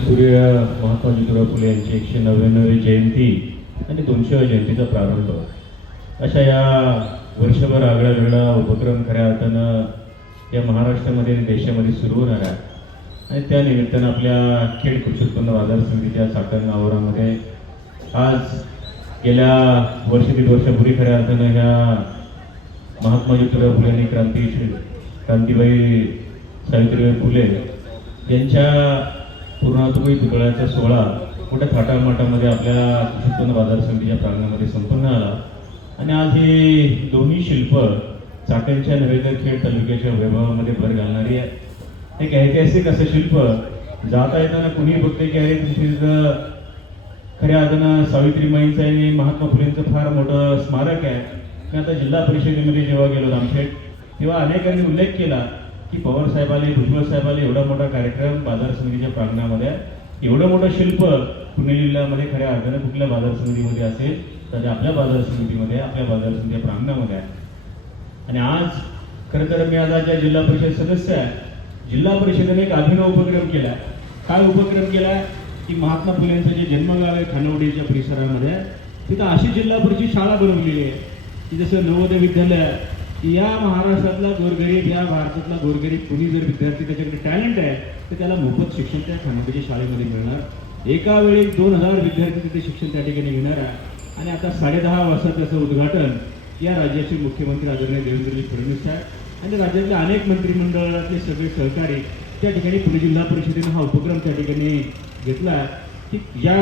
क्रांतीसूर्य महात्मा ज्योतिराव फुले यांची 199वी जयंती आणि 200व्या जयंतीचा प्रारंभ अशा या वर्षभर आगळा वेगळा उपक्रम खऱ्या अर्थानं या महाराष्ट्रामध्ये आणि देशामध्ये सुरू होणार आहे. आणि त्या निमित्तानं आपल्या खेड कृषी उत्पन्न बाजार समितीच्या चाकण आवारामध्ये आज गेल्या दीड वर्षापूर्वी खऱ्या अर्थानं ह्या महात्मा ज्योतिराव फुले आणि क्रांतीबाई सावित्रीबाई फुले यांच्या पूर्णातुकी पुतळ्याचा सोहळा मोठ्या थाटामाटामध्ये आपल्या कृषी उत्पन्न बाजार समितीच्या प्रांगणामध्ये संपन्न आला. आणि आज ही दोन्ही शिल्प चाकणच्या नव्हे तर खेड तालुक्याच्या वैभवामध्ये भर घालणारी आहे. एक ऐतिहासिक असं शिल्प जाता येताना कुणी बघते की अरे तुमची खऱ्या अर्थानं सावित्रीबाईंचं आणि महात्मा फुलेंचं फार मोठं स्मारक आहे. मी आता जिल्हा परिषदेमध्ये जेव्हा गेलो रामशेठ तेव्हा अनेकांनी उल्लेख केला की पवार साहेबांनी भुजबळ साहेबांनी एवढा मोठा कार्यक्रम बाजार समितीच्या प्रांगणामध्ये एवढं मोठं शिल्प पुणे जिल्ह्यामध्ये खऱ्या अर्थानं कुठल्या बाजार समितीमध्ये असेल तर आपल्या बाजार समितीमध्ये आपल्या बाजार समितीच्या प्रांगणामध्ये आहे. आणि आज खरं तर मी आता ज्या जिल्हा परिषद सदस्य आहे जिल्हा परिषदेने एक अभिनव उपक्रम केला. काय उपक्रम केला की महात्मा फुलेंचं जे जन्मगाव आहे खानवडीच्या परिसरामध्ये तिथं अशी जिल्हा परिषद शाळा बनवलेली आहे की जसं नवोदय विद्यालय या महाराष्ट्रातला गोरगरीब या भारतातला गोरगरीब कोणी जर विद्यार्थी त्याच्याकडे टॅलेंट आहे तर त्याला मोफत शिक्षण त्या खानवडीच्या शाळेमध्ये मिळणार. एका वेळी 2000 विद्यार्थी तिथे शिक्षण त्या ठिकाणी घेणार आहे. आणि आता 10.5 वर्षात त्याचं उद्घाटन या राज्याचे मुख्यमंत्री आदरणीय देवेंद्रजी फडणवीस साहेब आणि राज्यातले अनेक मंत्रिमंडळातले सगळे सहकारी त्या ठिकाणी पुणे जिल्हा परिषदेनं हा उपक्रम त्या ठिकाणी घेतला की या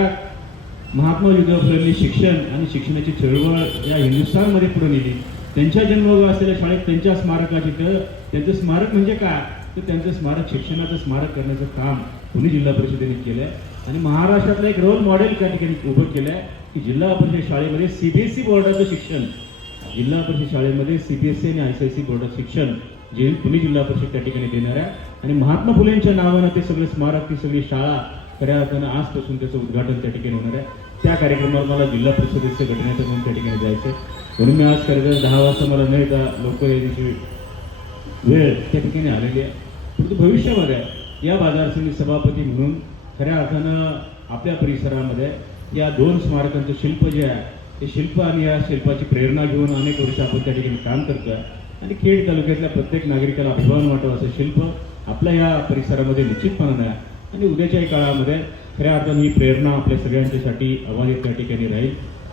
महात्मा ज्योतिराव फुलेंनी शिक्षण आणि शिक्षणाची चळवळ या हिंदुस्थानमध्ये पुढे नेली. त्यांच्या जन्मगाव असलेल्या शाळेत त्यांच्या स्मारकाची तर त्यांचं स्मारक म्हणजे काय तर त्यांचं स्मारक शिक्षणाचं स्मारक करण्याचं काम पुणे जिल्हा परिषदेने केलं आहे. आणि महाराष्ट्रातलं एक रोल मॉडेल त्या ठिकाणी उभं केलं आहे की जिल्हा परिषद शाळेमध्ये CBSE बोर्डाचं शिक्षण जिल्हा परिषद शाळेमध्ये CBSE आणि ICSE बोर्डाचं शिक्षण जे पुणे जिल्हा परिषद त्या ठिकाणी देणार आहे. आणि महात्मा फुलेंच्या नावानं ते सगळे स्मारक ती सगळी शाळा खऱ्या अर्थानं आजपासून त्याचं उद्घाटन त्या ठिकाणी होणार आहे. त्या कार्यक्रमावर मला जिल्हा परिषदेचे घटनेचं म्हणून त्या ठिकाणी जायचं म्हणून मी आज खरं 10 वाजता मला न येता लोक याची वेळ त्या ठिकाणी आलेली आहे. परंतु भविष्यामध्ये या बाजार समिती सभापती म्हणून खऱ्या अर्थानं आपल्या परिसरामध्ये या 2 स्मारकांचं शिल्प जे आहे ते शिल्प आणि या शिल्पाची प्रेरणा घेऊन अनेक वर्ष आपण त्या ठिकाणी काम करतो आहे. आणि खेड तालुक्यातल्या प्रत्येक नागरिकाला अभिमान वाटावं असं शिल्प आपल्या या परिसरामध्ये निश्चितपणानं आहे. आणि उद्याच्याही काळामध्ये खऱ्या अर्थानं ही प्रेरणा आपल्या सगळ्यांच्यासाठी अबाधित त्या ठिकाणी राहील.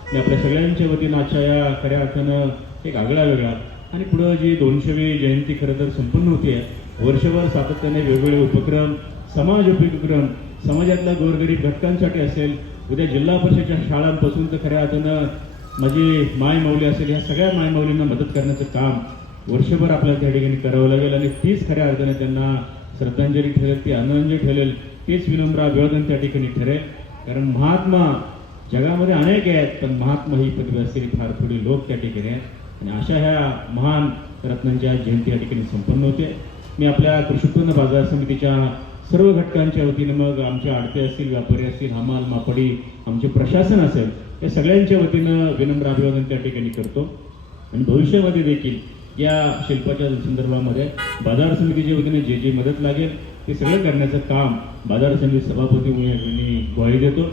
आणि आपल्या सगळ्यांच्या वतीनं आजच्या या खऱ्या अर्थानं एक आगळा वेगळा आणि पुढं जी 200वी जयंती खरं तर संपन्न होती आहे वर्षभर सातत्याने वेगवेगळे उपक्रम समाज उपक्रम समाजातल्या गोरगरीब घटकांसाठी असेल उद्या जिल्हा परिषदेच्या शाळांपासून तर खऱ्या अर्थानं माझी मायमाऊली असेल ह्या सगळ्या मायमाऊलींना मदत करण्याचं काम वर्षभर आपल्याला त्या ठिकाणी करावं लागेल. आणि तीच खऱ्या अर्थाने त्यांना श्रद्धांजली ठरेल ती आनंदांजली ठरेल तीच विनम्र अभिवादन त्या ठिकाणी ठरेल. कारण महात्मा जगामध्ये अनेक आहेत पण महात्मा ही पदवी असलेली फार थोडी लोक त्या ठिकाणी आहेत. आणि अशा ह्या महान रत्नांच्या जयंती या ठिकाणी संपन्न होते. मी आपल्या कृषी उत्पन्न बाजार समितीच्या सर्व घटकांच्या वतीनं मग आमचे आडते असतील व्यापारी असतील हमाल मापडी आमचे प्रशासन असेल या सगळ्यांच्या वतीनं विनम्र अभिवादन त्या ठिकाणी करतो. आणि भविष्यामध्ये देखील या शिल्पाच्या संदर्भामध्ये बाजार समितीच्या वतीने जे मदत लागेल ते सगळं करण्याचं काम बाजार समिती सभापती म्हणून ग्वाही देतो.